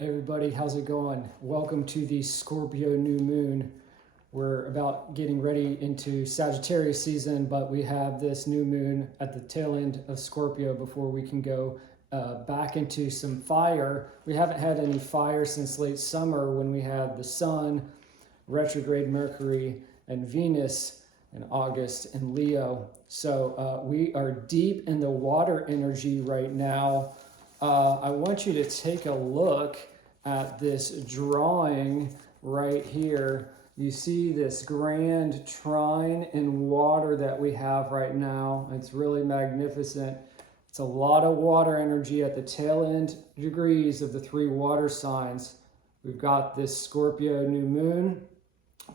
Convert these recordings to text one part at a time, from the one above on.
Everybody, how's it going? Welcome to the Scorpio New Moon. We're about getting ready into Sagittarius season, but we have this new moon at the tail end of Scorpio before we can go back into some fire. We haven't had any fire since late summer when we had the Sun, retrograde Mercury, and Venus in August in Leo. So we are deep in the water energy right now. I want you to take a look at this drawing right here. You see this grand trine in water that we have right now. It's really magnificent. It's a lot of water energy at the tail end degrees of the three water signs. We've got this Scorpio New Moon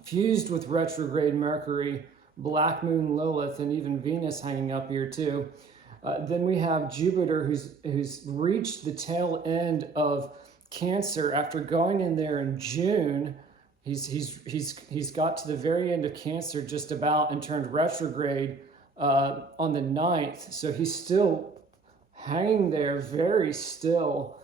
fused with retrograde Mercury, Black Moon Lilith, and even Venus hanging up here too. Then we have Jupiter, who's reached the tail end of Cancer after going in there in June. He's got to the very end of Cancer just about and turned retrograde on the 9th. So he's still hanging there, very still.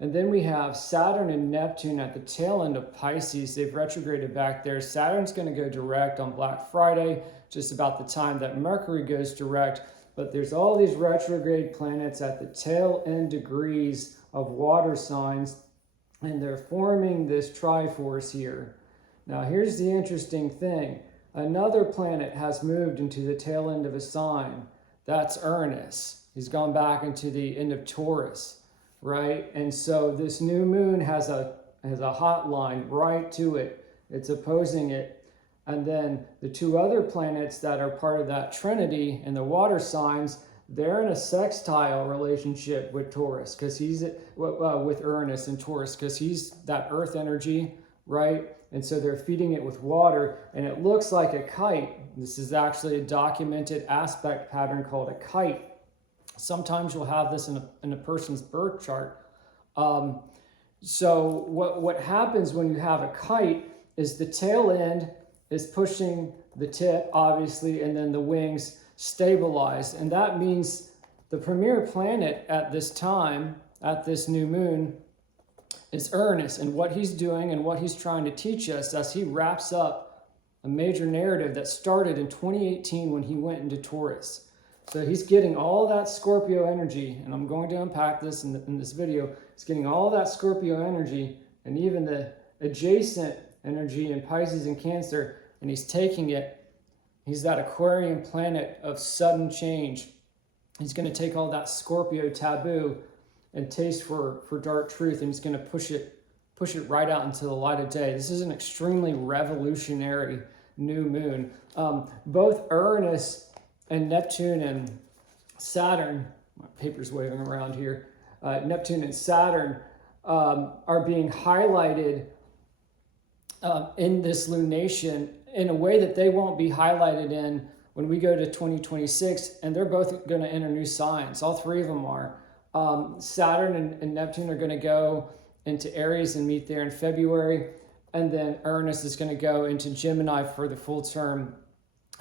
And then we have Saturn and Neptune at the tail end of Pisces. They've retrograded back there. Saturn's going to go direct on Black Friday, just about the time that Mercury goes direct. But there's all these retrograde planets at the tail end degrees of water signs, and they're forming this triforce here. Now, here's the interesting thing. Another planet has moved into the tail end of a sign. That's Uranus. He's gone back into the end of Taurus, right? And so this new moon has a hotline right to it. It's opposing it. And then the two other planets that are part of that trinity in the water signs, they're in a sextile relationship with Taurus, because he's with Uranus and Taurus, because he's that earth energy, right? And so they're feeding it with water, and it looks like a kite. This is actually a documented aspect pattern called a kite. Sometimes you'll have this in a person's birth chart. So what happens when you have a kite is the tail end is pushing the tip, obviously, and then the wings stabilize. And that means the premier planet at this time, at this new moon, is Uranus. And what he's doing and what he's trying to teach us as he wraps up a major narrative that started in 2018 when he went into Taurus. So he's getting all that Scorpio energy, and I'm going to unpack this in this video. He's getting all that Scorpio energy and even the adjacent energy in Pisces and Cancer, and he's taking it. He's that Aquarian planet of sudden change. He's going to take all that Scorpio taboo and taste for dark truth, and he's going to push it right out into the light of day. This is an extremely revolutionary new moon. Both Uranus and Neptune and Saturn, my paper's waving around here, Neptune and Saturn are being highlighted in this lunation in a way that they won't be highlighted in when we go to 2026, and they're both going to enter new signs. All three of them are. Saturn and Neptune are going to go into Aries and meet there in February, and then Uranus is going to go into Gemini for the full term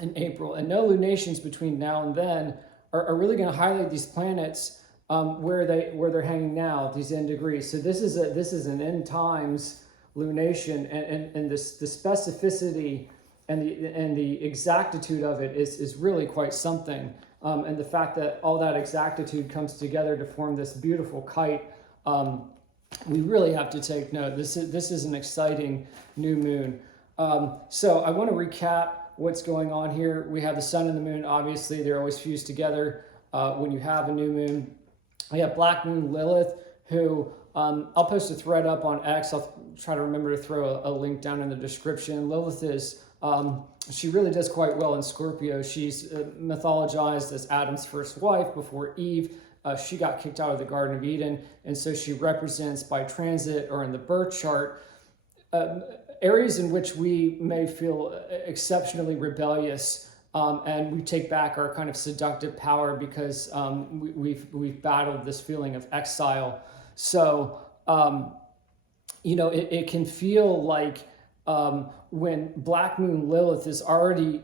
in April. And no lunations between now and then are really going to highlight these planets where they're hanging now, these end degrees. So this is an end times lunation, and the specificity and the exactitude of it is really quite something. And the fact that all that exactitude comes together to form this beautiful kite, we really have to take note. This is an exciting new moon. So I want to recap what's going on here. We have the sun and the moon. Obviously, they're always fused together when you have a new moon. We have Black Moon Lilith, who I'll post a thread up on X. I'll try to remember to throw a link down in the description. Lilith is, she really does quite well in Scorpio. She's mythologized as Adam's first wife before Eve. She got kicked out of the Garden of Eden, and so she represents by transit or in the birth chart areas in which we may feel exceptionally rebellious, and we take back our kind of seductive power because we've battled this feeling of exile. So, it can feel like when Black Moon Lilith is already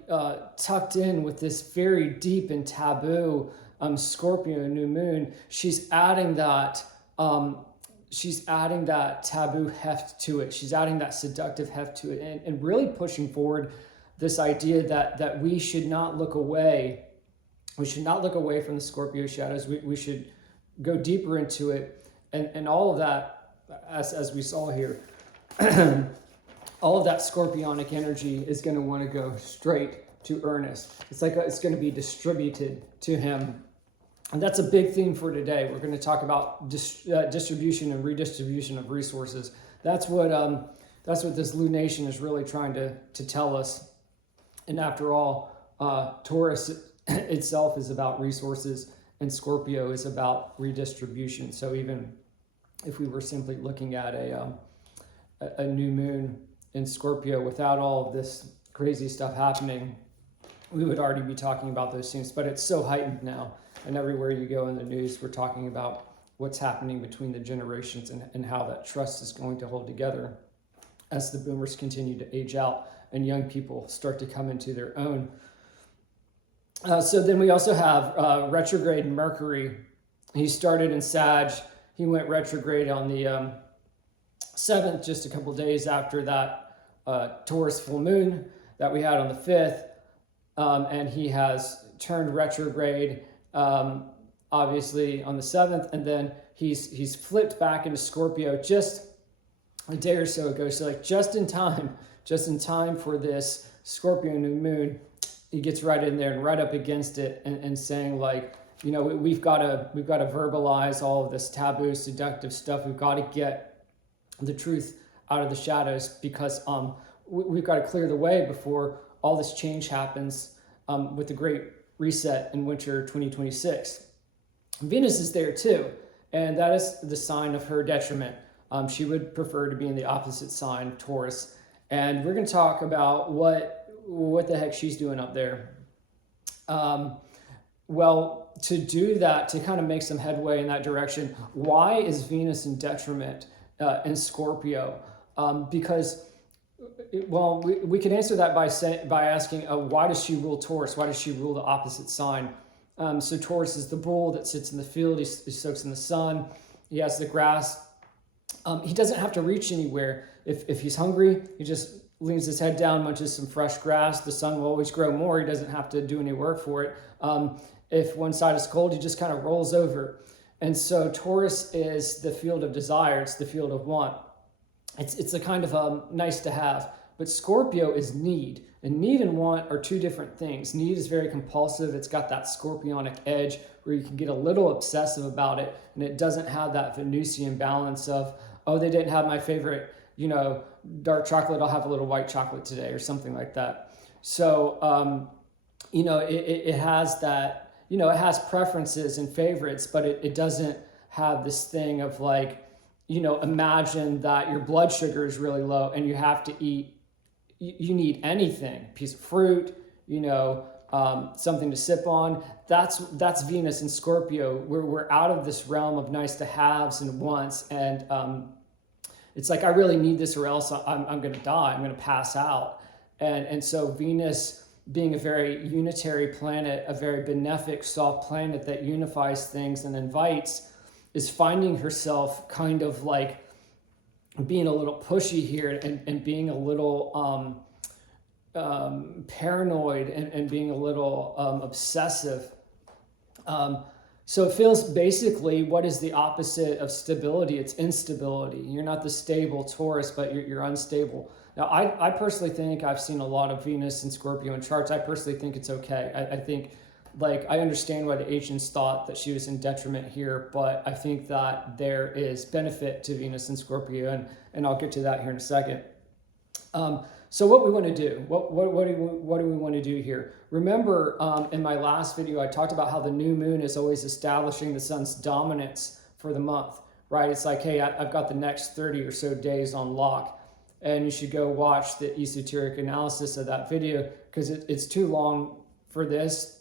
tucked in with this very deep and taboo Scorpio New Moon, she's adding that she's adding that taboo heft to it. She's adding that seductive heft to it, and really pushing forward this idea that we should not look away. We should not look away from the Scorpio shadows. We should go deeper into it, and all of that, as we saw here, all of that scorpionic energy is going to want to go straight to Ernest. It's like it's going to be distributed to him. And that's a big theme for today. We're going to talk about distribution and redistribution of resources. That's what this lunation is really trying to tell us. And after all, Taurus itself is about resources, and Scorpio is about redistribution. So even if we were simply looking at a new moon in Scorpio without all of this crazy stuff happening, we would already be talking about those things. But it's so heightened now. And everywhere you go in the news, we're talking about what's happening between the generations and how that trust is going to hold together as the boomers continue to age out and young people start to come into their own. So then we also have retrograde Mercury. He started in Sag. He went retrograde on the 7th, just a couple days after that Taurus full moon that we had on the 5th. And he has turned retrograde obviously on the 7th, and then he's flipped back into Scorpio just a day or so ago. So like just in time for this Scorpio new moon, he gets right in there and right up against it and saying like, you know, we've got to verbalize all of this taboo, seductive stuff. We've got to get the truth out of the shadows, because we've got to clear the way before all this change happens with the Great Reset in winter 2026. Venus is there too, and that is the sign of her detriment. She would prefer to be in the opposite sign, Taurus. And we're going to talk about what the heck she's doing up there. Well, to do that, to kind of make some headway in that direction, why is Venus in detriment in Scorpio? Because, well, we can answer that by asking, why does she rule Taurus? Why does she rule the opposite sign? So Taurus is the bull that sits in the field. He soaks in the sun. He has the grass. He doesn't have to reach anywhere. If he's hungry, he just leans his head down, munches some fresh grass. The sun will always grow more. He doesn't have to do any work for it. If one side is cold, he just kind of rolls over. And so Taurus is the field of desire. It's the field of want. It's a kind of nice to have. But Scorpio is need. And need and want are two different things. Need is very compulsive. It's got that scorpionic edge where you can get a little obsessive about it. And it doesn't have that Venusian balance of, oh, they didn't have my favorite, dark chocolate. I'll have a little white chocolate today or something like that. So, it has that, it has preferences and favorites, but it doesn't have this thing of like, imagine that your blood sugar is really low and you have to eat, you need anything, piece of fruit, something to sip on. That's Venus in Scorpio. We're out of this realm of nice to haves and wants. And it's like, I really need this or else I'm going to die. I'm going to pass out. And so Venus, being a very unitary planet, a very benefic, soft planet that unifies things and invites, is finding herself kind of like being a little pushy here and being a little paranoid and being a little obsessive. So it feels basically, what is the opposite of stability? It's instability. You're not the stable Taurus, but you're unstable. Now, I personally think, I've seen a lot of Venus and Scorpio in charts. I personally think it's okay. I think, I understand why the ancients thought that she was in detriment here, but I think that there is benefit to Venus and Scorpio, and I'll get to that here in a second. So what we want to do, what do we want to do here? Remember, in my last video, I talked about how the new moon is always establishing the sun's dominance for the month, right? It's like, hey, I've got the next 30 or so days on lock. And you should go watch the esoteric analysis of that video, because it's too long for this,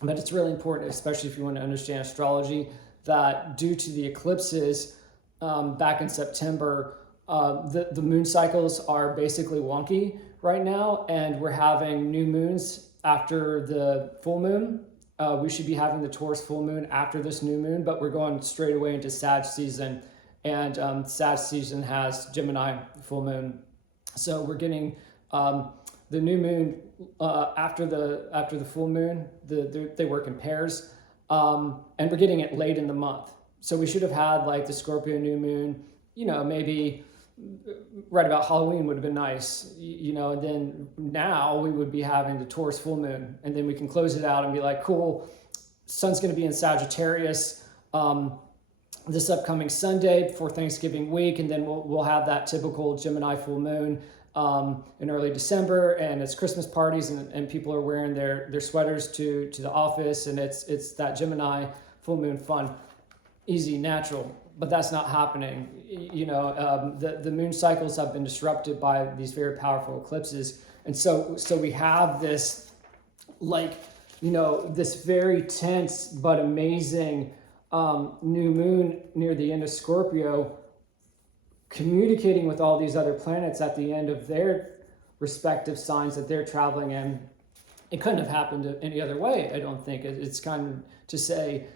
but it's really important, especially if you want to understand astrology, that due to the eclipses back in September, the moon cycles are basically wonky right now, and we're having new moons after the full moon. We should be having the Taurus full moon after this new moon, but we're going straight away into Sag season. and Sag season has Gemini full moon. So we're getting the new moon after the full moon. They work in pairs, and we're getting it late in the month. So we should have had like the Scorpio new moon, maybe right about Halloween would have been nice, and then now we would be having the Taurus full moon, and then we can close it out and be like, cool, sun's going to be in Sagittarius this upcoming Sunday before Thanksgiving week, and then we'll have that typical Gemini full moon in early December, and it's Christmas parties, and people are wearing their sweaters to the office, and it's that Gemini full moon fun, easy, natural. But that's not happening. The moon cycles have been disrupted by these very powerful eclipses, and so we have this this very tense but amazing new moon near the end of Scorpio, communicating with all these other planets at the end of their respective signs that they're traveling in. It couldn't have happened any other way, I don't think. It's kind of to say,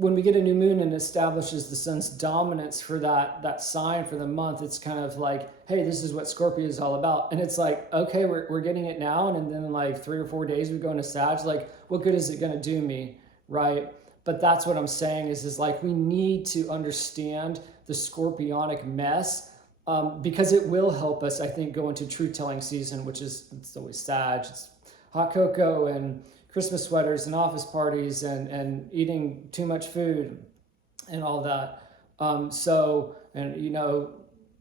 when we get a new moon and establishes the sun's dominance for that sign for the month, it's kind of like, hey, this is what Scorpio is all about. And it's like, okay, we're getting it now, and then in like 3 or 4 days we go into Sag. Like, what good is it going to do me, right? But that's what I'm saying is like, we need to understand the scorpionic mess, because it will help us, I think, go into truth-telling season, which it's always Sag. It's hot cocoa and Christmas sweaters and office parties and eating too much food and all that.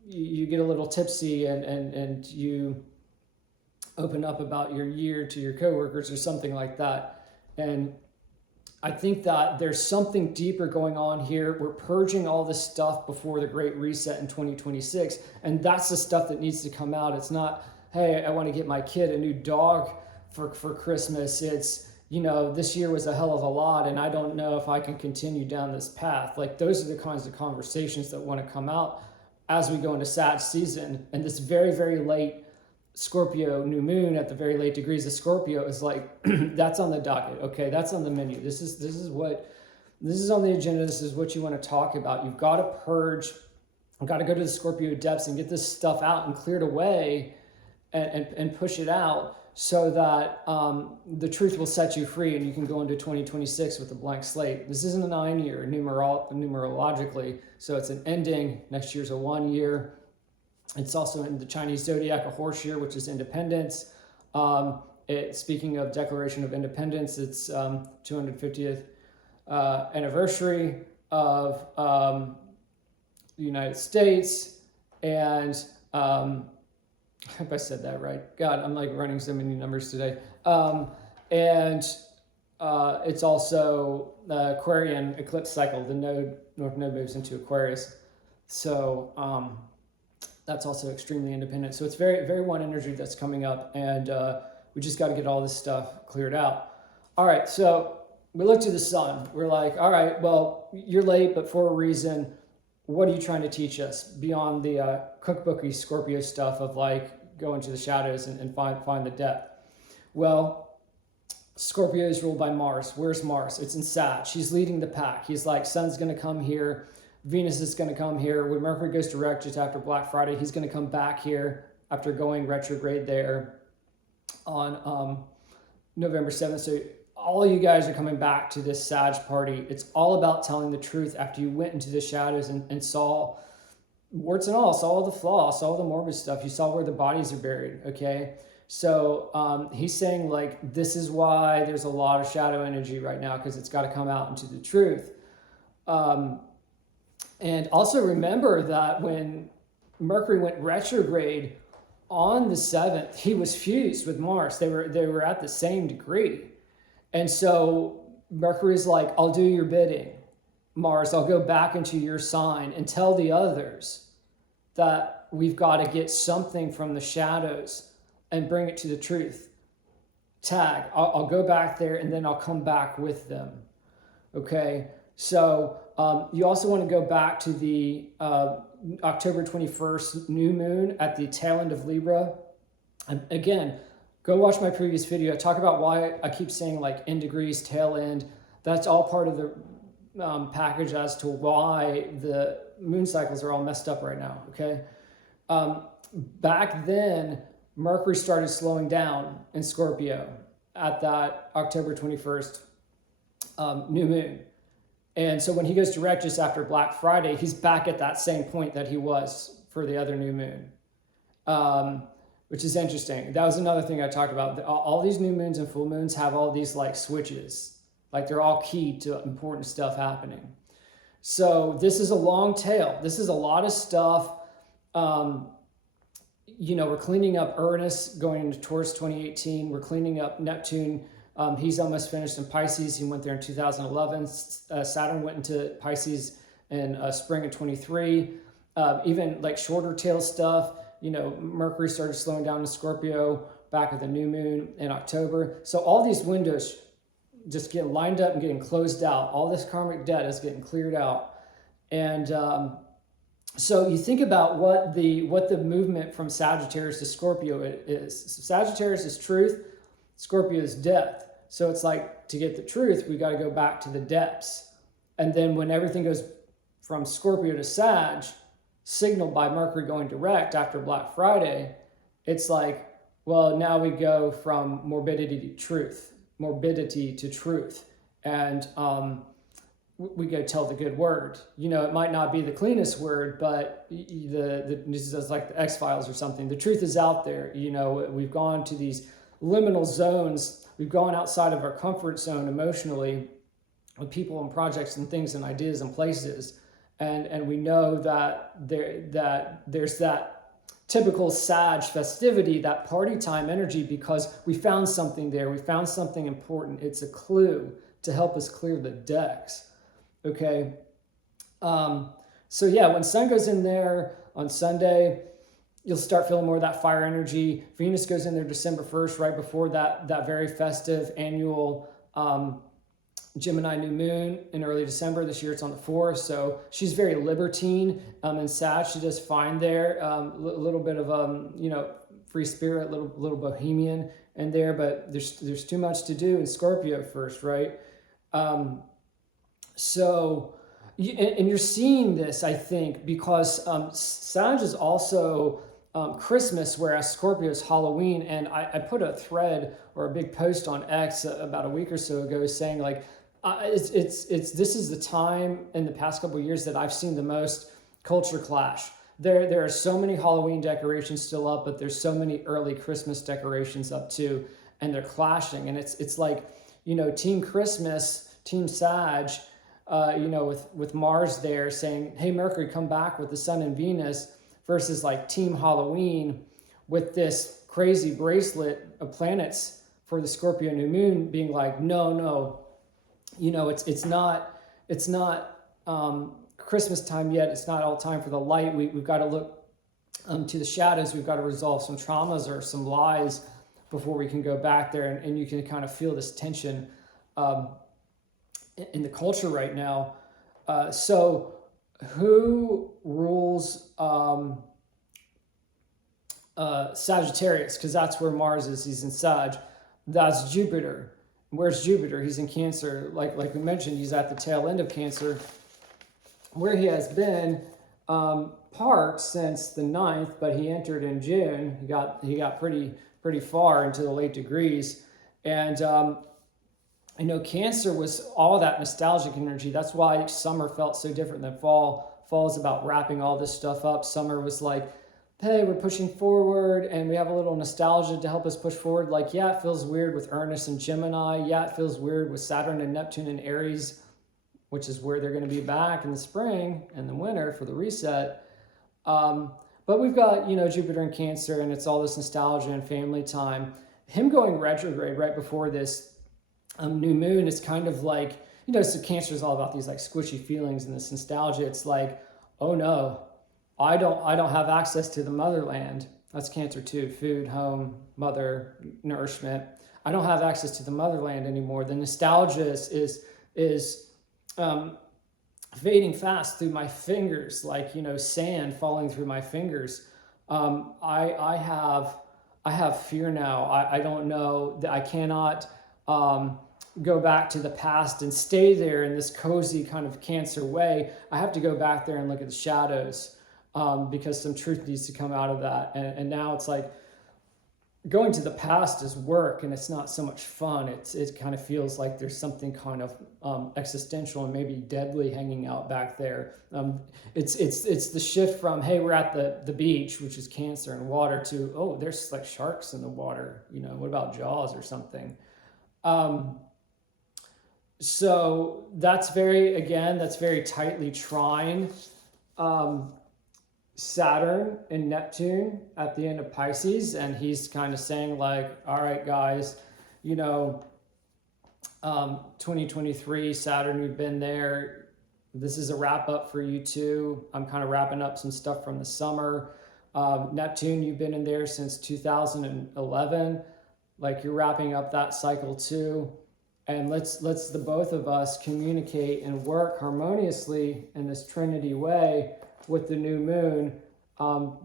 You get a little tipsy and you open up about your year to your coworkers or something like that. And I think that there's something deeper going on here. We're purging all this stuff before the Great Reset in 2026. And that's the stuff that needs to come out. It's not, hey, I want to get my kid a new dog for Christmas. It's, this year was a hell of a lot, and I don't know if I can continue down this path. Like, those are the kinds of conversations that want to come out as we go into Sag season. And this very, very late Scorpio new moon at the very late degrees of Scorpio is like, that's on the docket. Okay, that's on the menu. This is on the agenda. This is what you want to talk about. You've got to purge. You've got to go to the Scorpio depths and get this stuff out and cleared away and push it out, so that the truth will set you free and you can go into 2026 with a blank slate. This isn't a 9-year numerologically, so it's an ending. Next year's a 1 year. It's also in the Chinese zodiac a horse year, which is independence. Speaking of Declaration of Independence, it's 250th anniversary of the United States, and I hope I said that right. God, I'm like running so many numbers today. It's also the Aquarian eclipse cycle. The North Node moves into Aquarius. So that's also extremely independent. So it's very, very one energy that's coming up, and we just got to get all this stuff cleared out. All right, so we look to the sun. We're like, all right, well, you're late, but for a reason. What are you trying to teach us beyond the cookbooky Scorpio stuff of like go into the shadows and find the depth? Well, Scorpio is ruled by Mars. Where's Mars? It's in Sag. She's leading the pack. He's like, sun's going to come here. Venus is going to come here. When Mercury goes direct just after Black Friday, he's going to come back here after going retrograde there on November 7th. So all you guys are coming back to this Sag party. It's all about telling the truth after you went into the shadows and saw warts and all, saw all the flaws, saw all the morbid stuff. You saw where the bodies are buried, okay? So he's saying, like, this is why there's a lot of shadow energy right now, because it's got to come out into the truth. And also remember that when Mercury went retrograde on the 7th, he was fused with Mars. They were at the same degree. And so Mercury's like, I'll do your bidding. Mars, I'll go back into your sign and tell the others that we've got to get something from the shadows and bring it to the truth. Tag, I'll go back there and then I'll come back with them. Okay, so you also want to go back to the October 21st new moon at the tail end of Libra. And again, go watch my previous video. I talk about why I keep saying like end degrees, tail end. That's all part of the package as to why the moon cycles are all messed up right now, okay? Back then, Mercury started slowing down in Scorpio at that October 21st new moon. And so when he goes direct just after Black Friday, he's back at that same point that he was for the other new moon, which is interesting. That was another thing I talked about. All these new moons and full moons have all these like switches, like they're all key to important stuff happening. So this is a long tail. This is a lot of stuff. You know, we're cleaning up Uranus going into towards 2018. We're cleaning up Neptune. He's almost finished in Pisces. He went there in 2011. Saturn went into Pisces in spring of 23. Even like shorter tail stuff, you know, Mercury started slowing down in Scorpio back at the new moon in October. So all these windows just getting lined up and getting closed out. All this karmic debt is getting cleared out. And so you think about what the movement from Sagittarius to Scorpio is. Sagittarius is truth, Scorpio is death. So it's like, to get the truth, we got to go back to the depths. And then when everything goes from Scorpio to Sag, signaled by Mercury going direct after Black Friday, it's like, well, now we go from morbidity to truth. And we go tell the good word. You know, it might not be the cleanest word, but this is like the X-Files or something. The truth is out there. You know, we've gone to these liminal zones. We've gone outside of our comfort zone emotionally with people and projects and things and ideas and places. And we know that there's that typical Sag festivity, that party time energy, because we found something there. We found something important. It's a clue to help us clear the decks. Okay. So yeah, when Sun goes in there on Sunday, you'll start feeling more of that fire energy. Venus goes in there December 1st, right before that very festive annual Gemini new moon in early December. This year it's on the 4th. So she's very libertine. In Sag, she does fine there. A little bit of, you know, free spirit, little bohemian in there, but there's too much to do in Scorpio first, right? So, and you're seeing this, I think, because Sag is also Christmas, whereas Scorpio is Halloween. And I put a thread or a big post on X about a week or so ago saying, like, this is the time in the past couple of years that I've seen the most culture clash. There are so many Halloween decorations still up, but there's so many early Christmas decorations up too, and they're clashing. And it's like, you know, Team Christmas, Team Sag, you know, with Mars there saying, hey, Mercury, come back with the Sun and Venus, versus like Team Halloween with this crazy bracelet of planets for the Scorpio New Moon being like, no, you know, it's not Christmas time yet. It's not all time for the light. We've got to look to the shadows. We've got to resolve some traumas or some lies before we can go back there. And you can kind of feel this tension in the culture right now. So who rules Sagittarius? Because that's where Mars is. He's in Sag. That's Jupiter. Where's Jupiter? He's in Cancer. Like we mentioned, he's at the tail end of Cancer, where he has been parked since the 9th, but he entered in June. He got pretty far into the late degrees. And I know Cancer was all that nostalgic energy. That's why summer felt so different than fall. Fall is about wrapping all this stuff up. Summer was like, hey, we're pushing forward and we have a little nostalgia to help us push forward. Like, yeah, it feels weird with Uranus and Gemini. Yeah, it feels weird with Saturn and Neptune and Aries, which is where they're going to be back in the spring and the winter for the reset. But we've got, you know, Jupiter in Cancer, and it's all this nostalgia and family time. Him going retrograde right before this new moon is kind of like, you know, so Cancer is all about these like squishy feelings and this nostalgia. It's like, oh no, I don't have access to the motherland. That's Cancer too. Food, home, mother, nourishment. I don't have access to the motherland anymore. The nostalgia is fading fast through my fingers, like, you know, sand falling through my fingers. I have fear now. I don't know that I cannot, go back to the past and stay there in this cozy kind of Cancer way. I have to go back there and look at the shadows, because some truth needs to come out of that. And now it's like going to the past is work, and it's not so much fun. It kind of feels like there's something kind of existential and maybe deadly hanging out back there. It's the shift from, hey, we're at the beach, which is Cancer and water, to, oh, there's like sharks in the water. What about Jaws or something? So that's very tightly trine Saturn and Neptune at the end of Pisces, and he's kind of saying like, all right, guys, 2023, Saturn, you've been there. This is a wrap up for you too. I'm kind of wrapping up some stuff from the summer. Neptune, you've been in there since 2011. Like, you're wrapping up that cycle too. And let's the both of us communicate and work harmoniously in this Trinity way with the new moon,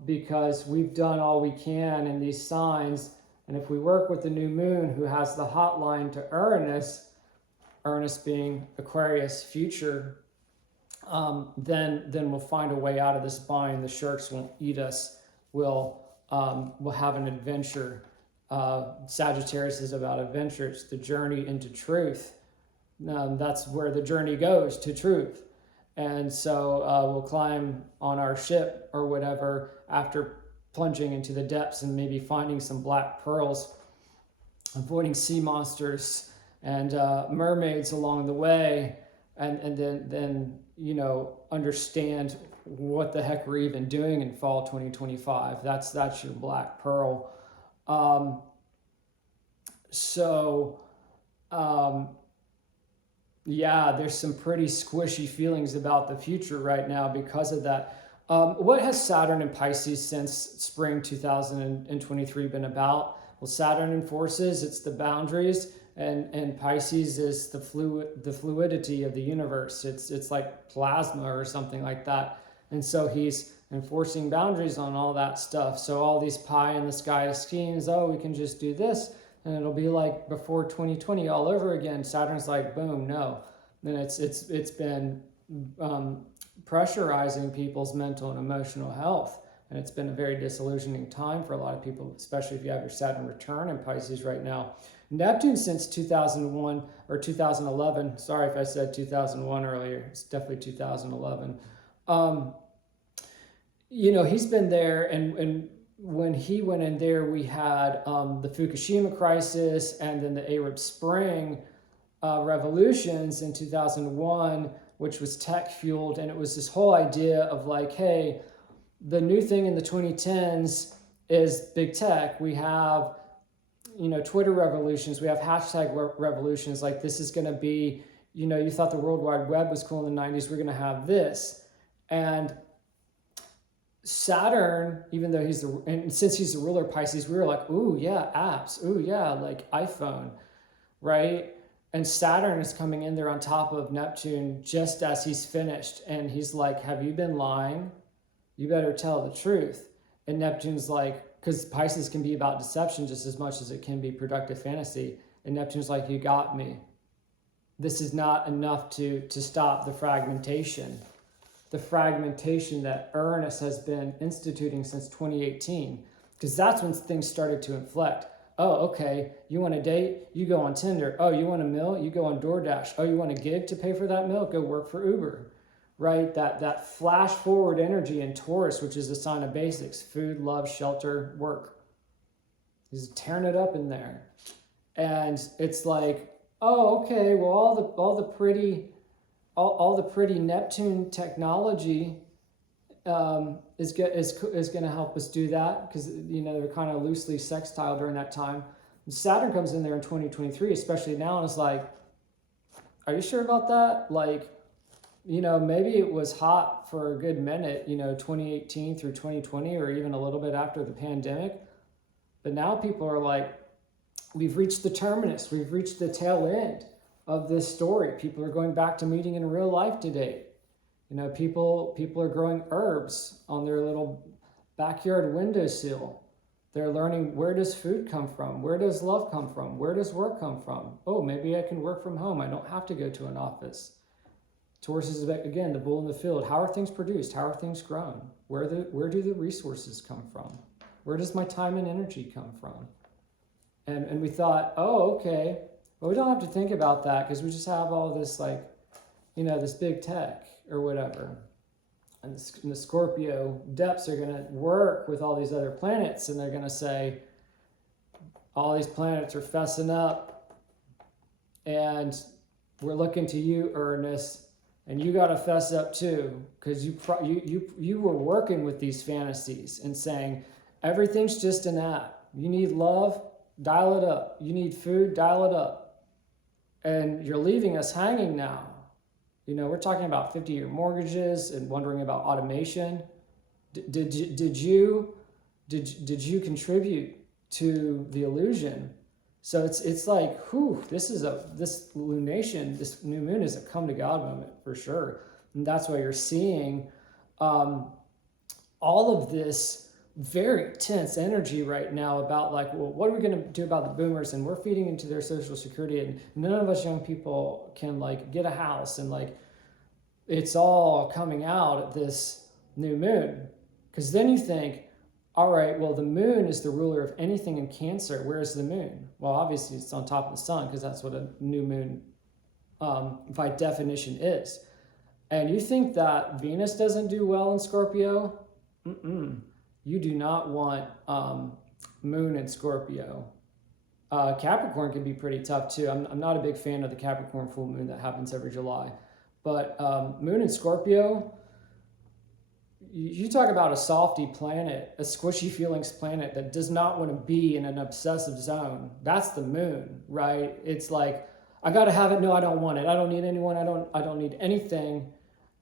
because we've done all we can in these signs. And if we work with the new moon, who has the hotline to Uranus being Aquarius future, then we'll find a way out of this bind. The sharks won't eat us. We'll have an adventure. Sagittarius is about adventure. It's the journey into truth. That's where the journey goes, to truth. And so we'll climb on our ship or whatever after plunging into the depths and maybe finding some black pearls, avoiding sea monsters and mermaids along the way, and then understand what the heck we're even doing in fall 2025. That's your black pearl. Yeah, there's some pretty squishy feelings about the future right now because of that. What has Saturn and Pisces since spring 2023 been about? Well, Saturn enforces, it's the boundaries, and Pisces is the fluidity of the universe. It's like plasma or something like that. And so he's enforcing boundaries on all that stuff. So all these pie in the sky schemes, oh, we can just do this, and it'll be like before 2020 all over again. Saturn's like, boom, no. And it's been pressurizing people's mental and emotional health. And it's been a very disillusioning time for a lot of people, especially if you have your Saturn return in Pisces right now. Neptune since 2001 or 2011, sorry if I said 2001 earlier, it's definitely 2011. He's been there, and when he went in there, we had the Fukushima crisis and then the Arab Spring revolutions in 2001, which was tech fueled. And it was this whole idea of like, hey, the new thing in the 2010s is big tech. We have, Twitter revolutions. We have hashtag revolutions. Like, this is going to be, you thought the World Wide Web was cool in the 90s. We're going to have this. And Saturn, even though since he's the ruler of Pisces, we were like, ooh, yeah, apps. Ooh, yeah, like iPhone, right? And Saturn is coming in there on top of Neptune just as he's finished. And he's like, have you been lying? You better tell the truth. And Neptune's like, because Pisces can be about deception just as much as it can be productive fantasy. And Neptune's like, you got me. This is not enough to stop the fragmentation. The fragmentation that Uranus has been instituting since 2018, because that's when things started to inflect. Oh, okay, you want a date? You go on Tinder. Oh, you want a meal? You go on DoorDash. Oh, you want a gig to pay for that meal? Go work for Uber, right? That flash forward energy in Taurus, which is a sign of basics: food, love, shelter, work. He's tearing it up in there. And it's like, oh, okay, well, all the pretty Neptune technology is going to help us do that, because they're kind of loosely sextile during that time. And Saturn comes in there in 2023, especially now, and it's like, are you sure about that? Like, maybe it was hot for a good minute, 2018 through 2020, or even a little bit after the pandemic. But now people are like, we've reached the terminus, we've reached the tail end of this story. People are going back to meeting in real life today. People are growing herbs on their little backyard windowsill. They're learning, where does food come from? Where does love come from? Where does work come from? Oh, maybe I can work from home. I don't have to go to an office. Taurus is, again, the bull in the field. How are things produced? How are things grown? Where do the resources come from? Where does my time and energy come from? And we thought, oh, okay. Well, we don't have to think about that because we just have all this, like, you know, this big tech or whatever. And the Scorpio depths are going to work with all these other planets, and they're going to say, all these planets are fessing up, and we're looking to you, Ernest, and you got to fess up too, because you were working with these fantasies and saying, everything's just an app. You need love, dial it up. You need food, dial it up. And you're leaving us hanging now. You know, we're talking about 50-year mortgages and wondering about automation. Did you contribute to the illusion? So it's like, whew, this lunation, this new moon is a come to God moment for sure. And that's why you're seeing all of this very tense energy right now about like, well, what are we going to do about the boomers? And we're feeding into their social security, and none of us young people can like get a house, and like it's all coming out at this new moon. Because then you think, all right, well, the moon is the ruler of anything in Cancer. Where is the moon? Well, obviously it's on top of the sun, because that's what a new moon by definition is. And you think that Venus doesn't do well in Scorpio? You do not want moon in Scorpio. Capricorn can be pretty tough too. I'm not a big fan of the Capricorn full moon that happens every July. But moon in Scorpio, you talk about a softy planet, a squishy feelings planet that does not want to be in an obsessive zone. That's the moon, right? It's like, I got to have it. No, I don't want it. I don't need anyone. I don't need anything.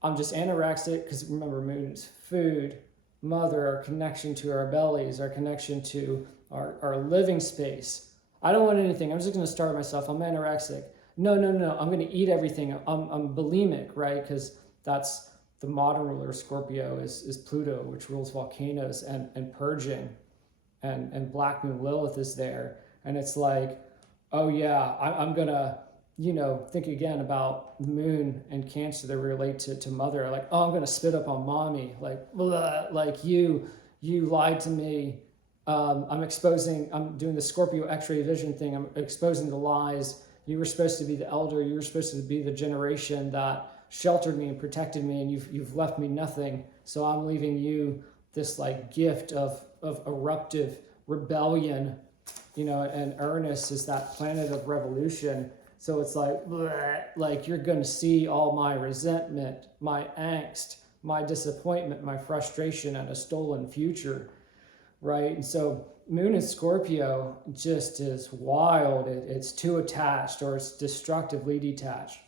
I'm just anorexic, because remember, moon is food, mother, our connection to our bellies, our connection to our living space. I don't want anything. I'm just going to starve myself. I'm anorexic. No. I'm going to eat everything. I'm bulimic, right? Because that's the modern ruler of Scorpio is Pluto, which rules volcanoes and purging. And Black Moon Lilith is there. And it's like, oh yeah, I'm going to, think again about the moon and Cancer that relate to mother. Like, oh, I'm going to spit up on mommy. Like, blah, like you lied to me. I'm doing the Scorpio X-ray vision thing. I'm exposing the lies. You were supposed to be the elder. You were supposed to be the generation that sheltered me and protected me, and you've left me nothing. So I'm leaving you this like gift of eruptive rebellion, and Uranus is that planet of revolution. So it's like, bleh, like you're going to see all my resentment, my angst, my disappointment, my frustration at a stolen future, right? And so moon in Scorpio just is wild. It's too attached, or it's destructively detached.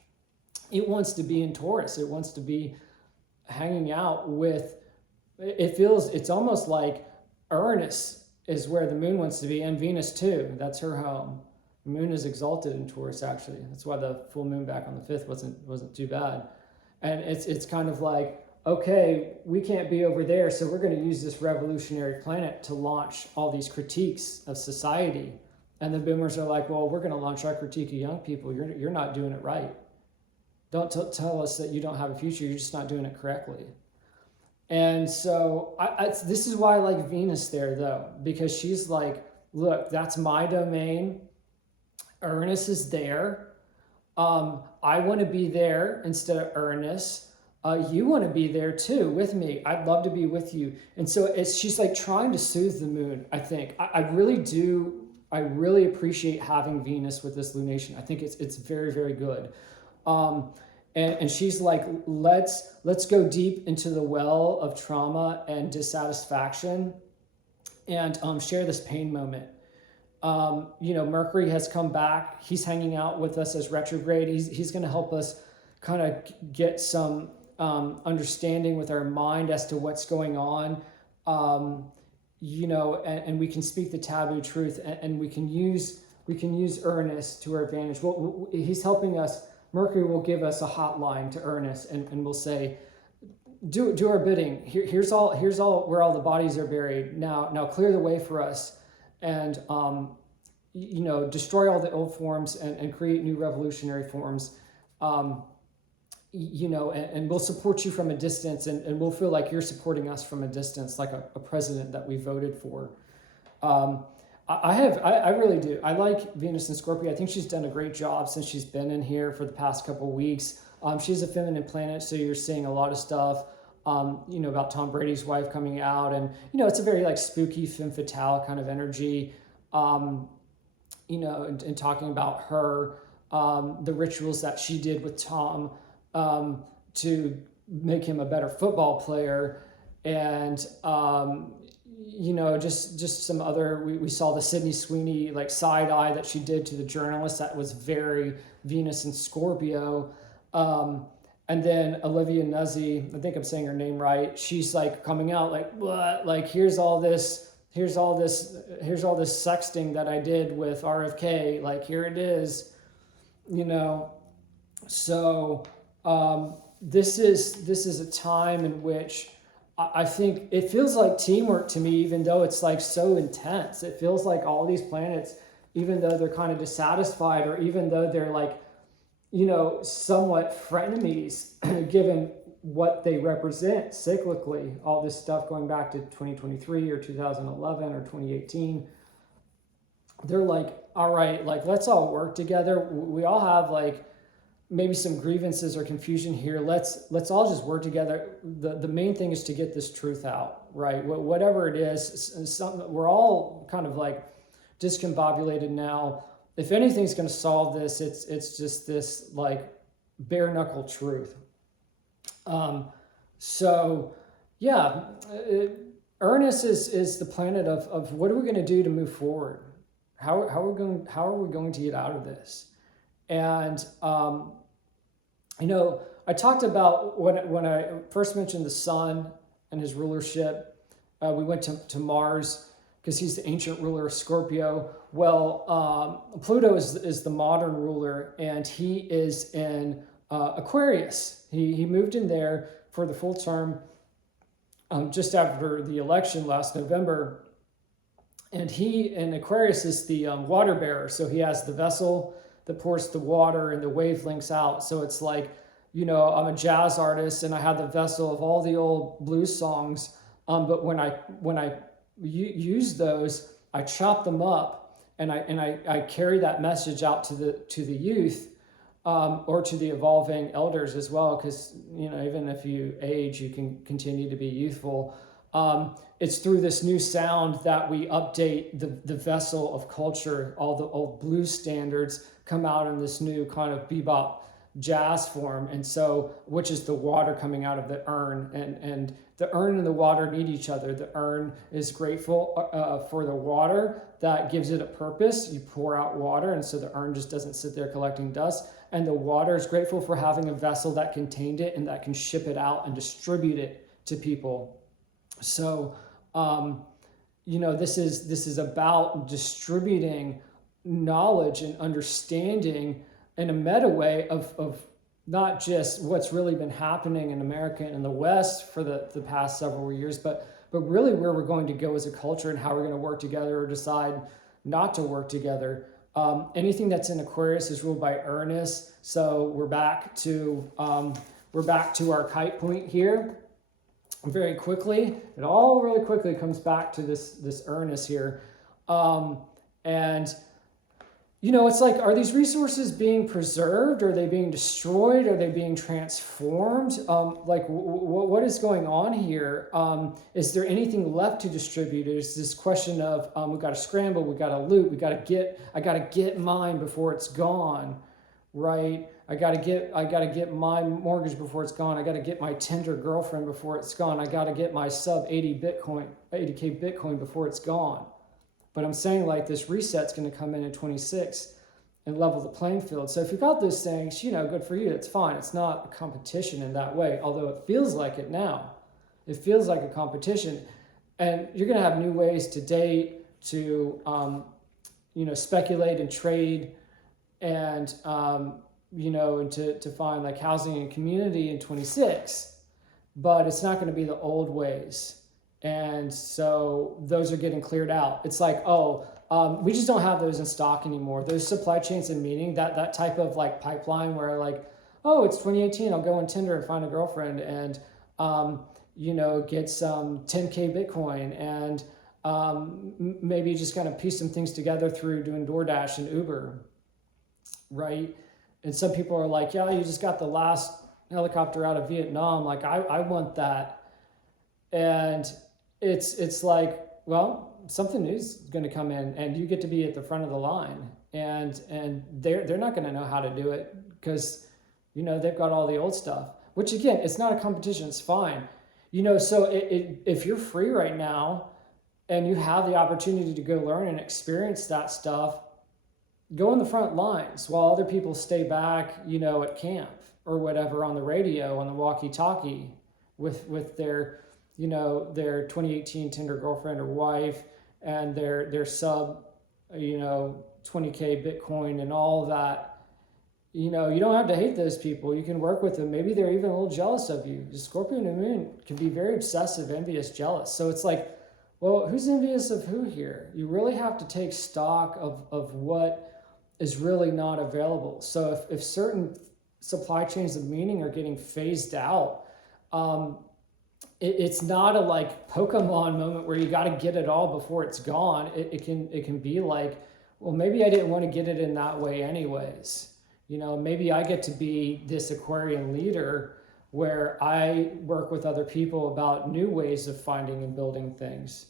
It wants to be in Taurus. It wants to be hanging out with, it's almost like Uranus is where the moon wants to be, and Venus too. That's her home. The moon is exalted in Taurus, actually. That's why the full moon back on the 5th wasn't too bad. And it's kind of like, okay, we can't be over there, so we're going to use this revolutionary planet to launch all these critiques of society. And the boomers are like, well, we're going to launch our critique of young people. You're not doing it right. Don't tell us that you don't have a future. You're just not doing it correctly. And so this is why I like Venus there, though, because she's like, look, that's my domain. Uranus is there. I want to be there instead of Uranus. You want to be there too with me. I'd love to be with you. And so she's like trying to soothe the moon, I think. I really do. I really appreciate having Venus with this lunation. I think it's very, very good. And she's like, let's go deep into the well of trauma and dissatisfaction and share this pain moment. Mercury has come back. He's hanging out with us as retrograde. He's going to help us kind of get some understanding with our mind as to what's going on. And we can speak the taboo truth, and we can use Uranus to our advantage. He's helping us. Mercury will give us a hotline to Uranus, and we'll say, do our bidding. Here's all where all the bodies are buried. Now clear the way for us, and destroy all the old forms and create new revolutionary forms. And we'll support you from a distance, and we'll feel like you're supporting us from a distance, like a president that we voted for. I really do. I like Venus in Scorpio. I think she's done a great job since she's been in here for the past couple of weeks. She's a feminine planet, so you're seeing a lot of stuff, about Tom Brady's wife coming out, and it's a very like spooky femme fatale kind of energy. And talking about her, the rituals that she did with Tom to make him a better football player, and just some other. We saw the Sydney Sweeney like side eye that she did to the journalist. That was very Venus and Scorpio. And then Olivia Nuzzi, I think I'm saying her name right. She's like coming out like, what? Like here's all this sexting that I did with RFK. Like here it is, So this is a time in which I think it feels like teamwork to me, even though it's like so intense. It feels like all these planets, even though they're kind of dissatisfied, or even though they're like, somewhat frenemies, given what they represent cyclically, all this stuff going back to 2023 or 2011 or 2018, they're like, all right, like, let's all work together. We all have like maybe some grievances or confusion here. Let's all just work together. The main thing is to get this truth out, right? Whatever it is, we're all kind of like discombobulated now. If anything's going to solve this, it's just this like bare knuckle truth. Uranus is the planet of what are we going to do to move forward? How are we going to get out of this? And I talked about when I first mentioned the sun and his rulership. We went to Mars because he's the ancient ruler of Scorpio. Well, Pluto is the modern ruler, and he is in Aquarius. He moved in there for the full term just after the election last November. And he in Aquarius is the water bearer. So he has the vessel that pours the water and the wavelengths out. So it's like, I'm a jazz artist and I have the vessel of all the old blues songs. But when I use those, I chop them up and I carry that message out to the youth, or to the evolving elders as well, because even if you age, you can continue to be youthful. It's through this new sound that we update the vessel of culture. All the old blues standards come out in this new kind of bebop jazz form, and so which is the water coming out of the urn, and the urn and the water need each other. The urn is grateful for the water that gives it a purpose. You pour out water, and so the urn just doesn't sit there collecting dust. And the water is grateful for having a vessel that contained it and that can ship it out and distribute it to people. So, this is about distributing knowledge and understanding in a meta way of not just what's really been happening in America and in the West for the past several years, but really where we're going to go as a culture and how we're going to work together or decide not to work together. Anything that's in Aquarius is ruled by Uranus, so we're back to our kite point here. Very quickly, it all really quickly comes back to this Uranus here, and it's like, are these resources being preserved? Are they being destroyed? Are they being transformed? What is going on here? Is there anything left to distribute? Is this question of we got to scramble, we got to loot, I got to get mine before it's gone, right? I got to get my mortgage before it's gone. I got to get my Tinder girlfriend before it's gone. I got to get my sub 80K Bitcoin before it's gone. But I'm saying like this reset's going to come in 26 and level the playing field. So if you got those things, good for you. It's fine. It's not a competition in that way, although it feels like it now. It feels like a competition. And you're going to have new ways to date, to, speculate and trade, and, and to find like housing and community in 26. but it's not going to be the old ways. And so those are getting cleared out. It's like, we just don't have those in stock anymore. Those supply chains and meaning, that type of like pipeline where like, oh, it's 2018, I'll go on Tinder and find a girlfriend and, get some 10K Bitcoin and maybe just kind of piece some things together through doing DoorDash and Uber, right? And some people are like, yeah, you just got the last helicopter out of Vietnam. Like, I want that. And it's like, well, something new is going to come in and you get to be at the front of the line. And they're not going to know how to do it because, they've got all the old stuff, which again, it's not a competition. It's fine. So if you're free right now and you have the opportunity to go learn and experience that stuff, go in the front lines while other people stay back, at camp or whatever on the radio, on the walkie-talkie with their, their 2018 Tinder girlfriend or wife and their sub, 20K Bitcoin and all that. You don't have to hate those people. You can work with them. Maybe they're even a little jealous of you. Scorpio New Moon can be very obsessive, envious, jealous. So it's like, well, who's envious of who here? You really have to take stock of what is really not available. So if certain supply chains of meaning are getting phased out, it's not a like Pokemon moment where you got to get it all before it's gone. It can be like, well, maybe I didn't want to get it in that way anyways. Maybe I get to be this Aquarian leader where I work with other people about new ways of finding and building things.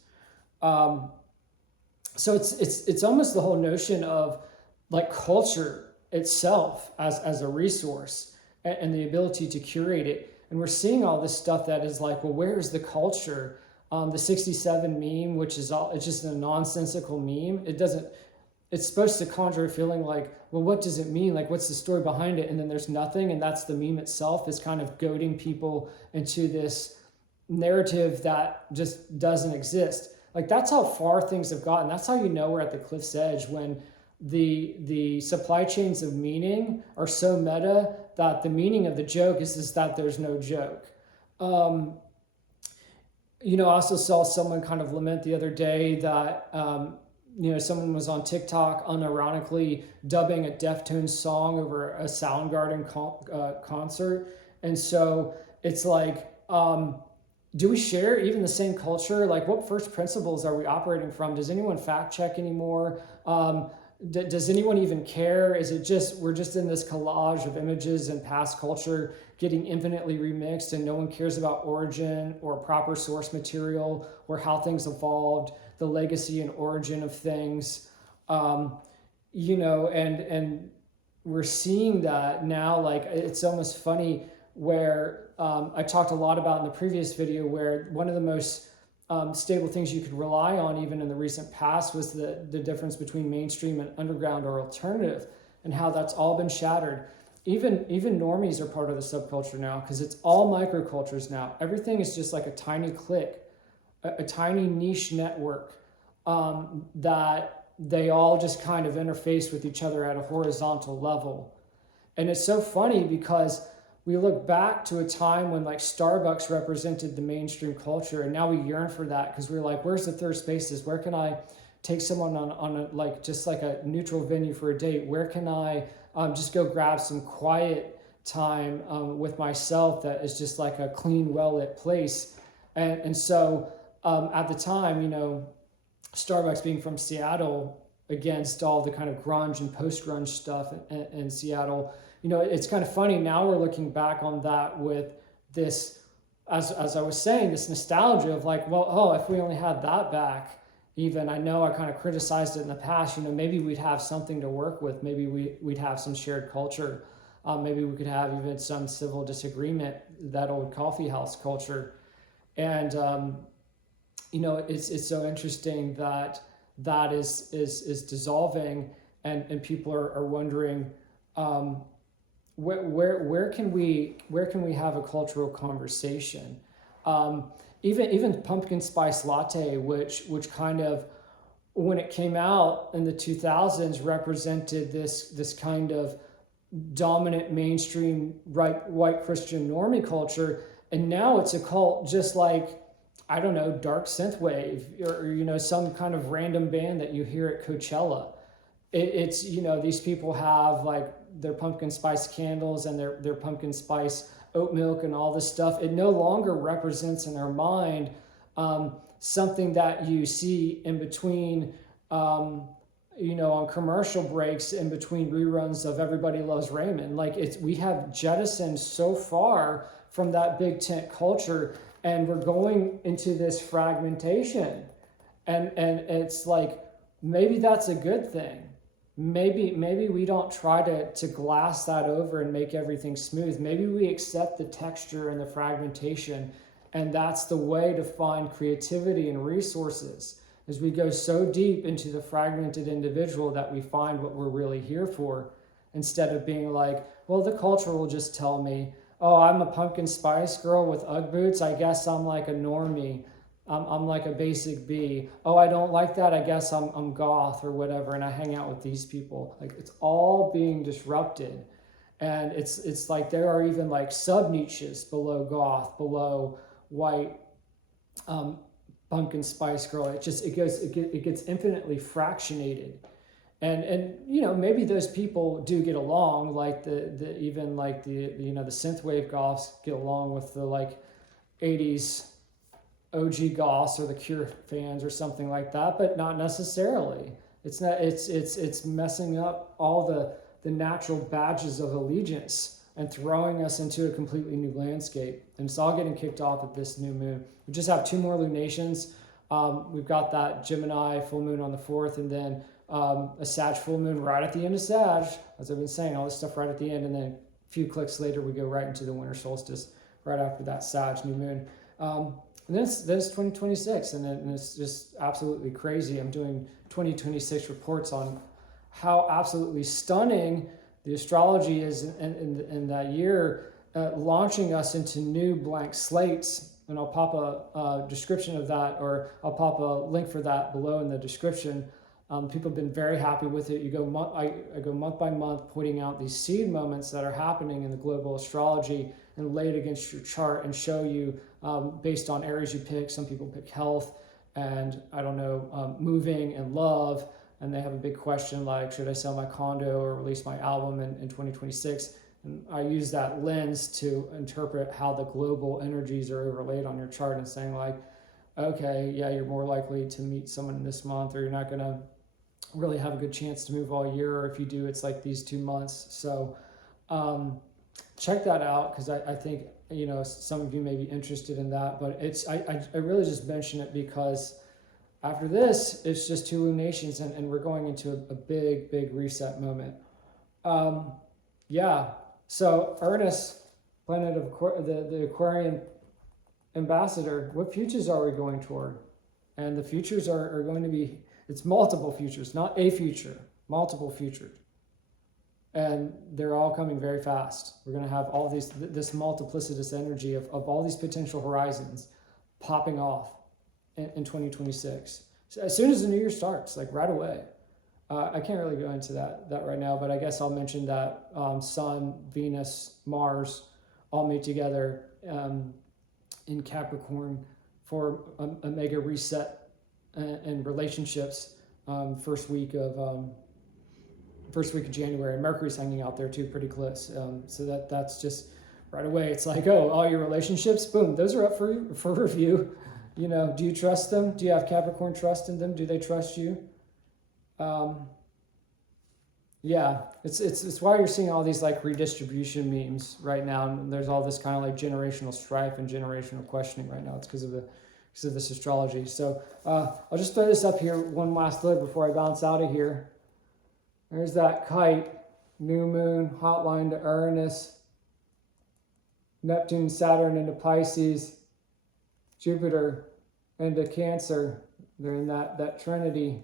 So it's almost the whole notion of like culture itself as a resource and the ability to curate it. And we're seeing all this stuff that is like, well, where's the culture? The 67 meme, which is it's just a nonsensical meme. It's supposed to conjure a feeling like, well, what does it mean? Like, what's the story behind it? And then there's nothing. And that's the meme itself is kind of goading people into this narrative that just doesn't exist. Like, that's how far things have gotten. That's how we're at the cliff's edge when the supply chains of meaning are so meta that the meaning of the joke is that there's no joke. I also saw someone kind of lament the other day that, someone was on TikTok unironically dubbing a Deftones song over a Soundgarden concert. And so it's like, do we share even the same culture? Like, what first principles are we operating from? Does anyone fact check anymore? Does anyone even care? Is it just, we're just in this collage of images and past culture getting infinitely remixed and no one cares about origin or proper source material or how things evolved, the legacy and origin of things, and we're seeing that now. Like, it's almost funny where I talked a lot about in the previous video where one of the most stable things you could rely on even in the recent past was the difference between mainstream and underground or alternative and how that's all been shattered. Even normies are part of the subculture now because it's all microcultures now. Everything is just like a tiny clique, a tiny niche network that they all just kind of interface with each other at a horizontal level. And it's so funny because we look back to a time when like Starbucks represented the mainstream culture, and now we yearn for that because we're like, where's the third spaces? Where can I take someone on a like just like a neutral venue for a date? Where can I just go grab some quiet time with myself that is just like a clean, well-lit place? And so at the time, Starbucks being from Seattle against all the kind of grunge and post-grunge stuff in Seattle, it's kind of funny. Now we're looking back on that with this, as I was saying, this nostalgia of like, well, if we only had that back, even, I know I kind of criticized it in the past, maybe we'd have something to work with. Maybe we'd have some shared culture. Maybe we could have even some civil disagreement, that old coffee house culture. And, it's so interesting that is dissolving and people are wondering, where can we have a cultural conversation? Even pumpkin spice latte, which kind of, when it came out in the 2000s, represented this kind of dominant mainstream white Christian normie culture, And now it's a cult just like, I don't know, dark synthwave or some kind of random band that you hear at Coachella. It's these people have like their pumpkin spice candles and their pumpkin spice oat milk and all this stuff. It no longer represents in our mind something that you see in between, on commercial breaks, in between reruns of Everybody Loves Raymond. Like we have jettisoned so far from that big tent culture, and we're going into this fragmentation, and it's like, maybe that's a good thing. Maybe we don't try to glass that over and make everything smooth. Maybe we accept the texture and the fragmentation, and that's the way to find creativity and resources, as we go so deep into the fragmented individual that we find what we're really here for, instead of being like, well, the culture will just tell me, oh, I'm a pumpkin spice girl with Ugg boots, I guess I'm like a normie. I'm like a basic B. Oh, I don't like that. I guess I'm goth or whatever, and I hang out with these people. Like, it's all being disrupted, and it's like there are even like sub niches below goth, below white, pumpkin spice girl. It gets infinitely fractionated, and maybe those people do get along, like the even like the synthwave goths get along with the like 80s. OG goths or the Cure fans or something like that, but not necessarily. It's messing up all the natural badges of allegiance and throwing us into a completely new landscape. And it's all getting kicked off at this new moon. We just have 2 more lunations. We've got that Gemini full moon on the 4th, and then a Sag full moon right at the end of Sag, as I've been saying, all this stuff right at the end, and then a few clicks later we go right into the winter solstice right after that Sag new moon. And then it's 2026, and it's just absolutely crazy. I'm doing 2026 reports on how absolutely stunning the astrology is in that year, launching us into new blank slates. And I'll pop a description of that, or I'll pop a link for that below in the description. People have been very happy with it. I go month by month pointing out these seed moments that are happening in the global astrology and lay it against your chart and show you based on areas you pick. Some people pick health and moving and love, and they have a big question like, should I sell my condo or release my album in 2026? And I use that lens to interpret how the global energies are overlaid on your chart, and saying like, okay, yeah, you're more likely to meet someone this month, or you're not going to really have a good chance to move all year, or if you do, it's like these 2 months. So check that out, because I think some of you may be interested in that, but I really just mention it because after this it's just 2 lunations, and we're going into a big reset moment. So Ernest, planet of the Aquarian ambassador, what futures are we going toward? And the futures are going to be, it's multiple futures, not a future, multiple futures. And they're all coming very fast. We're going to have all this multiplicitous energy of all these potential horizons popping off in 2026. So as soon as the new year starts, like right away. I can't really go into that right now, but I guess I'll mention that Sun, Venus, Mars all meet together in Capricorn for a mega reset in relationships first week of January. Mercury's hanging out there too, pretty close. So that's just right away. It's like, oh, all your relationships, boom, those are up for review. Do you trust them? Do you have Capricorn trust in them? Do they trust you? It's why you're seeing all these like redistribution memes right now, and there's all this kind of like generational strife and generational questioning right now. It's because of this astrology. So I'll just throw this up here one last look before I bounce out of here. There's that kite, new moon, hotline to Uranus, Neptune, Saturn into Pisces, Jupiter into Cancer. They're in that trinity,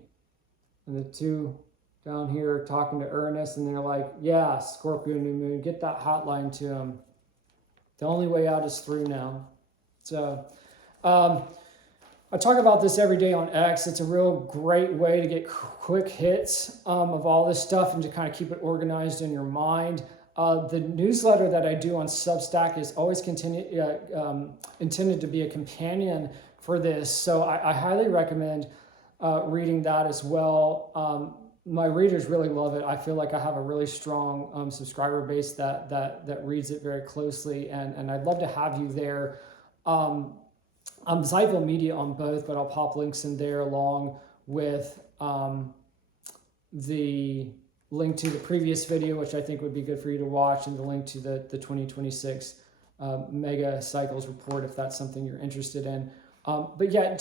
and the 2 down here talking to Uranus, and they're like, yeah, Scorpio New Moon, get that hotline to him. The only way out is through now. So I talk about this every day on X. It's a real great way to get quick hits of all this stuff and to kind of keep it organized in your mind. The newsletter that I do on Substack is always intended to be a companion for this. So I highly recommend reading that as well. My readers really love it. I feel like I have a really strong subscriber base that reads it very closely, and I'd love to have you there. I'm Zyvo Media on both, but I'll pop links in there along with the link to the previous video, which I think would be good for you to watch, and the link to the 2026 Mega Cycles report if that's something you're interested in. But yeah,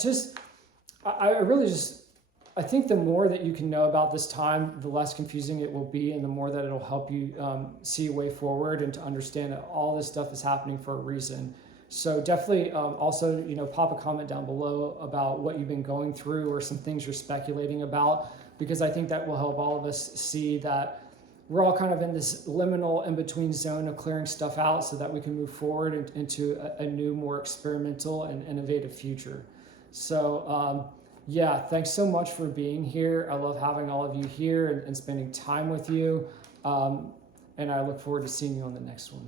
I think the more that you can know about this time, the less confusing it will be, and the more that it'll help you see a way forward and to understand that all this stuff is happening for a reason. So definitely also, pop a comment down below about what you've been going through or some things you're speculating about, because I think that will help all of us see that we're all kind of in this liminal in-between zone of clearing stuff out so that we can move forward into a new, more experimental and innovative future. So yeah, thanks so much for being here. I love having all of you here and spending time with you. And I look forward to seeing you on the next one.